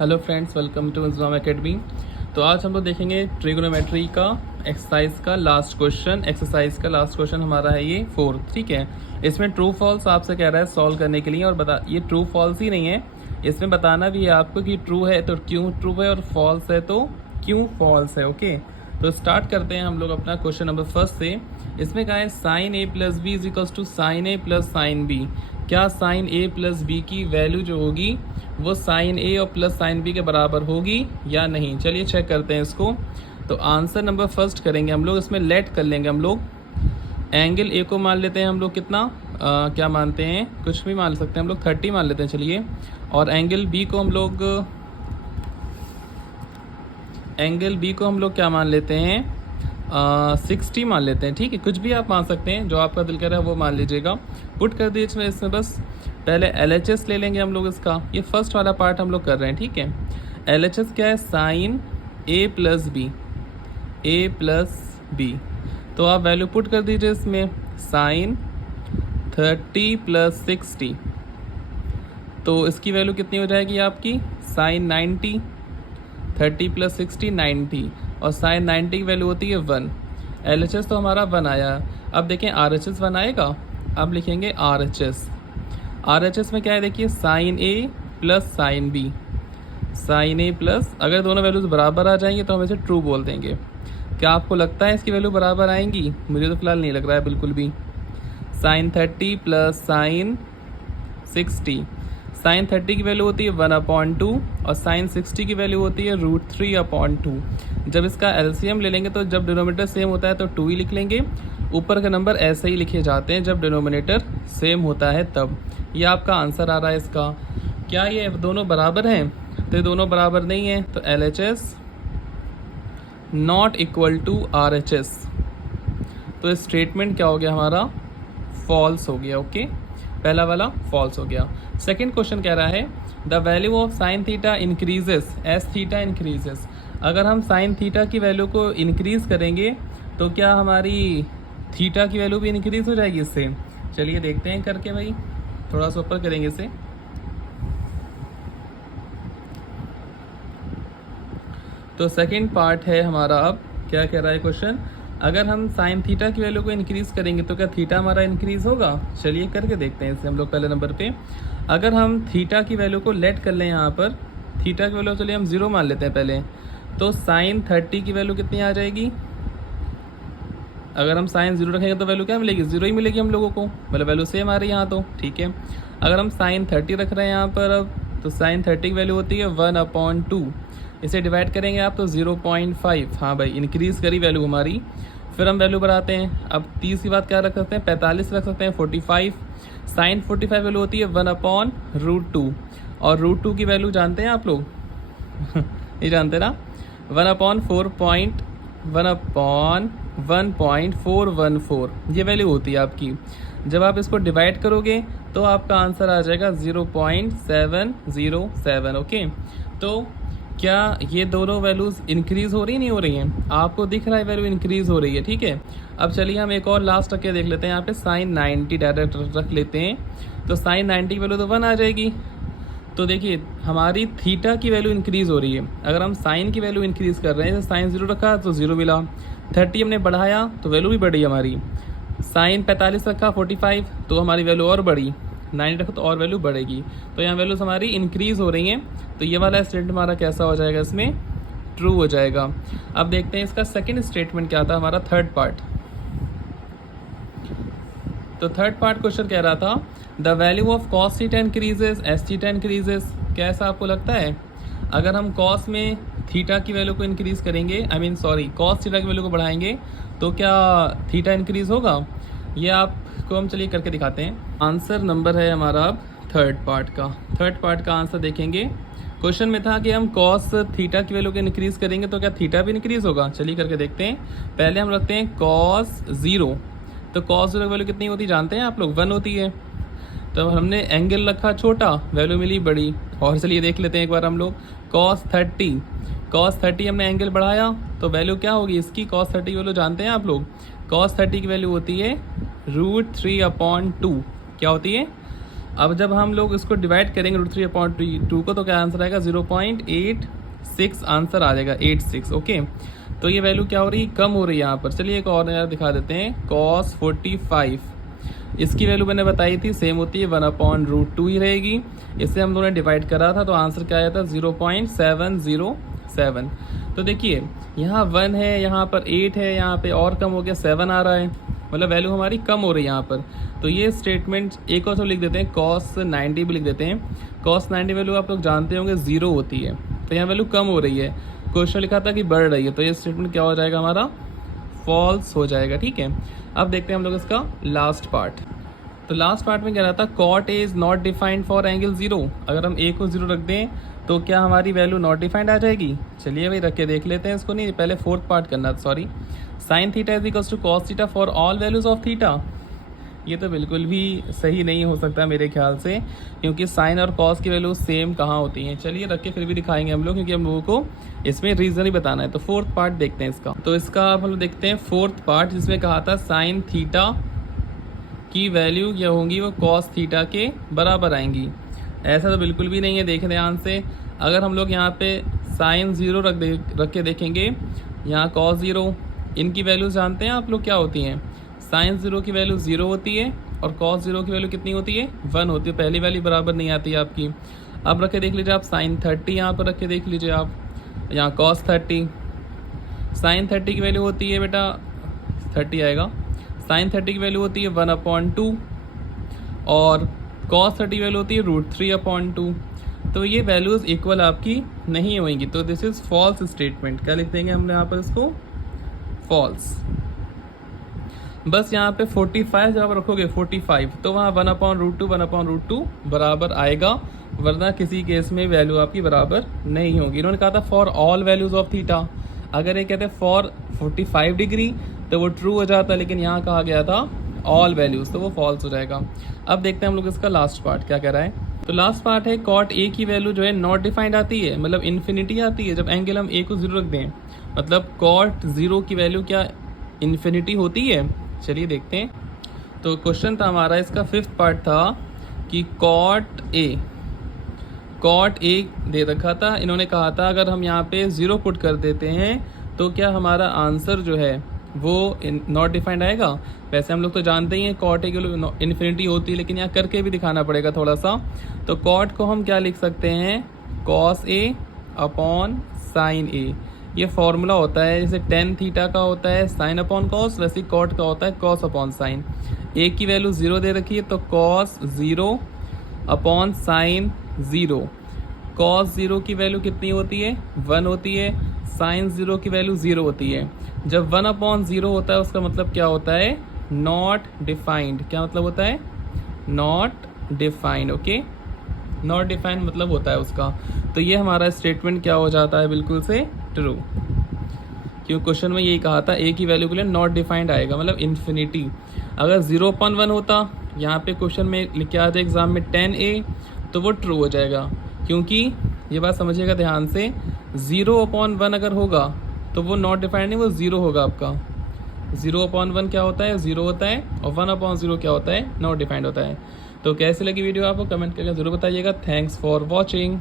Hello friends, welcome to Instagram academy. तो आज हम लोग देखेंगे ट्रिगोनोमेट्री का एक्सरसाइज का लास्ट क्वेश्चन। एक्सरसाइज का लास्ट क्वेश्चन हमारा है ये 4, ठीक है। इसमें ट्रू फॉल्स आपसे कह रहा है सॉल्व करने के लिए, और ये ट्रू फॉल्स ही नहीं है, इसमें बताना भी है आपको कि ट्रू है तो क्यों ट्रू है और फॉल्स है तो क्यों फॉल्स है। ओके, तो स्टार्ट करते हैं हम लोग अपना क्वेश्चन नंबर फर्स्ट से। इसमें कहा है sine A plus B is equals to sine A plus sine B. क्या साइन ए प्लस बी की वैल्यू जो होगी वो साइन ए और प्लस साइन बी के बराबर होगी या नहीं। चलिए चेक करते हैं इसको। तो आंसर नंबर फर्स्ट करेंगे हम लोग, इसमें लेट कर लेंगे हम लोग। एंगल ए को मान लेते हैं हम लोग कितना, क्या मानते हैं, कुछ भी मान सकते हैं हम लोग, 30 मान लेते हैं। चलिए, और एंगल बी को हम लोग क्या मान लेते हैं, 60 मान लेते हैं। ठीक है, कुछ भी आप मान सकते हैं, जो आपका दिल कर रहा है वो मान लीजिएगा। पुट कर दीजिए इसमें बस। पहले LHS ले लेंगे हम लोग इसका, ये फर्स्ट वाला पार्ट हम लोग कर रहे हैं, ठीक है। LHS क्या है, साइन ए प्लस बी। तो आप वैल्यू पुट कर दीजिए इसमें, साइन 30 प्लस 60, तो इसकी वैल्यू कितनी हो जाएगी आपकी, साइन 90। 30 प्लस 60 90, और साइन 90 की वैल्यू होती है 1। LHS तो हमारा 1 आया। अब देखें RHS 1 आएगा। अब लिखेंगे RHS में क्या है, देखिए sign A plus sine B. Sign A plus, अगर दोनों वैल्यूज बराबर आ जाएंगे तो हम इसे ट्रू बोल देंगे। क्या आपको लगता है इसकी वैल्यू बराबर आएंगी? मुझे तो फिलहाल नहीं लग रहा है बिल्कुल भी। साइन 30 प्लस साइन 60, साइन 30 की वैल्यू होती है 1/2 और साइन 60 की वैल्यू होती है √3/2। जब इसका LCM ले लेंगे तो जब डिनोमिनेटर सेम होता है तो 2 ही लिख लेंगे। ऊपर का नंबर ऐसे ही लिखे जाते हैं जब डिनोमिनेटर सेम होता है तब। ये आपका आंसर आ रहा है इसका। क्या ये दोनों बराबर हैं? तो ये दोनों बराबर नहीं है, तो LHS not equal to RHS। तो स्टेटमेंट क्या हो गया हमारा, फॉल्स हो गया। ओके, पहला वाला फॉल्स हो गया। सेकंड क्वेश्चन कह रहा है the value of sine theta increases as theta increases. अगर हम साइन थीटा की वैल्यू को इंक्रीज करेंगे तो क्या हमारी थीटा की वैल्यू भी इंक्रीज हो जाएगी इससे। चलिए देखते हैं करके भाई, थोड़ा सा ऊपर करेंगे इसे। तो सेकंड पार्ट है हमारा। अब क्या कह रहा है क्वेश्चन, अगर हम साइन थीटा की वैल्यू को इंक्रीज करेंगे तो क्या थीटा हमारा इंक्रीज होगा। चलिए करके देखते हैं इसे हम लोग। पहले नंबर पे अगर हम थीटा की वैल्यू को लेट कर लें, यहाँ पर थीटा की वैल्यू चलिए हम 0 मान लेते हैं पहले। तो साइन 30 की वैल्यू कितनी आ जाएगी, अगर हम साइन 0 रखेंगे तो वैल्यू क्या मिलेगी, 0 ही मिलेगी हम लोगों को, मतलब वैल्यू सेम आ रही है यहाँ तो, ठीक है। अगर हम साइन 30 रख रहे हैं यहाँ पर अब, तो साइन 30 की वैल्यू होती है 1/2। इसे डिवाइड करेंगे आप तो 0.5। हाँ भाई, इंक्रीज करी वैल्यू हमारी। फिर हम वैल्यू बढ़ाते हैं। अब 30 की बात क्या रख सकते हैं, 45 रख सकते हैं, 45। साइन 45 वैल्यू होती है 1/√2, और √2 की वैल्यू जानते हैं आप लोग ये जानते ना, 1/1.414 ये वैल्यू होती है आपकी। जब आप इसको डिवाइड करोगे तो आपका आंसर आ जाएगा 0.707। ओके, तो क्या ये दोनों वैल्यूज़ इंक्रीज़ हो रही नहीं हो रही हैं, आपको दिख रहा है वैल्यू इंक्रीज़ हो रही है, ठीक है। अब चलिए हम एक और लास्ट रख के देख लेते हैं, यहाँ पे साइन 90 डायरेक्ट रख लेते हैं। तो साइन 90 की वैल्यू तो 1 आ जाएगी। तो देखिए हमारी थीटा की वैल्यू इंक्रीज़ हो रही है। अगर हम साइन की वैल्यू इंक्रीज़ कर रहे हैं, जैसे साइन 0 रखा तो 0 मिला, 30 हमने बढ़ाया तो वैल्यू भी बढ़ी हमारी। साइन 45 रखा 45, तो हमारी वैल्यू और बढ़ी। 90 रखो तो और वैल्यू बढ़ेगी। तो यहाँ वैल्यूज हमारी इंक्रीज़ हो रही हैं। तो ये वाला स्टेटमेंट हमारा कैसा हो जाएगा, इसमें ट्रू हो जाएगा। अब देखते हैं इसका सेकंड स्टेटमेंट क्या था, हमारा थर्ड पार्ट। तो थर्ड पार्ट क्वेश्चन कह रहा था the value of cos theta increases S theta increases. कैसा आपको लगता है, अगर हम कॉस में थीटा की वैल्यू को इंक्रीज़ करेंगे, कॉस थीटा की वैल्यू को बढ़ाएंगे तो क्या थीटा इंक्रीज़ होगा। ये आपको हम चलिए करके दिखाते हैं। आंसर नंबर है हमारा अब थर्ड पार्ट का आंसर देखेंगे। क्वेश्चन में था कि हम कॉस थीटा की वैल्यू को इंक्रीज़ करेंगे तो क्या थीटा भी इंक्रीज़ होगा। चलिए करके देखते हैं। पहले हम रखते हैं कॉस 0। तो कॉस 0 की वैल्यू कितनी होती जानते हैं आप लोग, 1 होती है। तो हमने एंगल रखा छोटा, वैल्यू मिली बड़ी। और चलिए देख लेते हैं एक बार हम लोग, कॉस 30 हमने एंगल बढ़ाया तो वैल्यू क्या होगी इसकी, कॉस 30 की वैल्यू जानते हैं आप लोग, कॉस 30 की वैल्यू होती है √3/2। क्या होती है, अब जब हम लोग इसको डिवाइड करेंगे √3/2 को, तो क्या आंसर आएगा 0.86 आंसर आ जाएगा, 86। ओके, तो ये वैल्यू क्या हो रही है, कम हो रही है यहाँ पर। चलिए एक और यार दिखा देते हैं, cos 45, इसकी वैल्यू मैंने बताई थी सेम होती है 1/√2 ही रहेगी। इसे हम लोगों ने डिवाइड करा था तो आंसर क्या आया था 0.707। तो देखिए यहाँ 1 है, यहाँ पर 8 है, यहाँ पे और कम हो गया 7 आ रहा है, मतलब वैल्यू हमारी कम हो रही है यहाँ पर। तो ये स्टेटमेंट एक और तो लिख देते हैं, cos 90 भी लिख देते हैं। cos 90 वैल्यू आप लोग जानते होंगे 0 होती है, तो यहाँ वैल्यू कम हो रही है। क्वेश्चन लिखा था कि बढ़ रही है, तो ये स्टेटमेंट क्या हो जाएगा हमारा, फॉल्स हो जाएगा। ठीक है, अब देखते हैं हम लोग इसका लास्ट पार्ट। तो लास्ट पार्ट में क्या रहता है, cot A is not defined for angle 0। अगर हम A को 0 रख दें तो क्या हमारी वैल्यू नॉट डिफाइंड आ जाएगी। चलिए भाई रख के देख लेते हैं इसको, नहीं पहले फोर्थ पार्ट करना, sorry. sin theta is equals to cos theta for all values of theta. ये तो बिल्कुल भी सही नहीं हो सकता मेरे ख्याल से, क्योंकि साइन और कॉस की वैल्यू सेम कहाँ होती हैं। चलिए रख के फिर भी दिखाएंगे हम लोग, क्योंकि हम लोगों को इसमें रीज़न ही बताना है। तो फोर्थ पार्ट देखते हैं इसका। तो इसका आप हम लोग देखते हैं फोर्थ पार्ट, जिसमें कहा था साइन थीटा की वैल्यू क्या होंगी, वो कॉस थीटा के बराबर आएंगी। ऐसा तो बिल्कुल भी नहीं है, देखें ध्यान से। अगर हम लोग यहाँ पे साइन 0 रख के देखेंगे, यहाँ कॉस 0, इनकी वैल्यूज जानते हैं आप लोग क्या होती हैं। साइन 0 की वैल्यू 0 होती है और कॉस 0 की वैल्यू कितनी होती है, 1 होती है। पहली वाली बराबर नहीं आती है आपकी। अब रख के देख लीजिए आप, साइन 30 यहाँ पर रख के देख लीजिए आप, यहाँ कॉस 30। साइन 30 की वैल्यू होती है बेटा 30 आएगा, साइन 30 की वैल्यू होती है 1/2 और कॉस 30 की वैल्यू होती है √3/2। तो ये वैल्यूज इक्वल आपकी नहीं होंगी, तो दिस इज फॉल्स स्टेटमेंट। क्या लिख देंगे हमने यहाँ पर इसको, फॉल्स। बस यहाँ पे 45 जब आप रखोगे 45, तो वहाँ 1/√2 बराबर आएगा, वरना किसी केस में वैल्यू आपकी बराबर नहीं होगी। इन्होंने कहा था for all values of theta, अगर ये कहते फॉर 45 डिग्री तो वो ट्रू हो जाता, लेकिन यहाँ कहा गया था ऑल वैल्यूज, तो वो फॉल्स हो जाएगा। अब देखते हैं हम लोग इसका लास्ट पार्ट क्या कह रहा है। तो लास्ट पार्ट है, cot A की वैल्यू जो है नॉट डिफाइंड आती है, मतलब इन्फिनिटी आती है। जब एंगल हम A को 0 रख दें, मतलब cot 0 की वैल्यू क्या इन्फिनिटी होती है। चलिए देखते हैं। तो क्वेश्चन था हमारा, इसका फिफ्थ पार्ट था कि cot A दे रखा था। इन्होंने कहा था अगर हम यहाँ पे 0 पुट कर देते हैं तो क्या हमारा आंसर जो है वो नॉट डिफाइंड आएगा। वैसे हम लोग तो जानते ही हैं cot A की इन्फिनिटी होती है, लेकिन यहाँ करके भी दिखाना पड़ेगा थोड़ा सा। तो cot को हम क्या लिख सकते हैं, cos A upon sine A। ये फॉर्मूला होता है, जैसे tan थीटा का होता है साइन अपॉन कॉस, वैसे cot का होता है कॉस अपॉन साइन। A की वैल्यू 0 दे रखी है, तो cos 0 अपॉन साइन 0। cos 0 की वैल्यू कितनी होती है, 1 होती है। साइन 0 की वैल्यू 0 होती है। जब 1/0 होता है उसका मतलब क्या होता है, नॉट डिफाइंड। क्या मतलब होता है, not defined. Okay, not defined मतलब होता है उसका। तो ये हमारा स्टेटमेंट क्या हो जाता है, बिल्कुल से ट्रू, क्योंकि क्वेश्चन में यही कहा था A की वैल्यू के लिए नॉट डिफाइंड आएगा, मतलब इन्फिनिटी। अगर 0/1 होता, यहाँ पे क्वेश्चन में लिख के आता है एग्जाम में 10A, तो वो ट्रू हो जाएगा। क्योंकि ये बात समझिएगा ध्यान से, 0/1 अगर होगा तो वो नॉट डिफाइंड नहीं, वो 0 होगा आपका। 0/1 क्या होता है, 0 होता है, और 1/0 क्या होता है, नॉट डिफाइंड होता है। तो कैसी लगी वीडियो आपको कमेंट करके ज़रूर बताइएगा। Thanks for watching.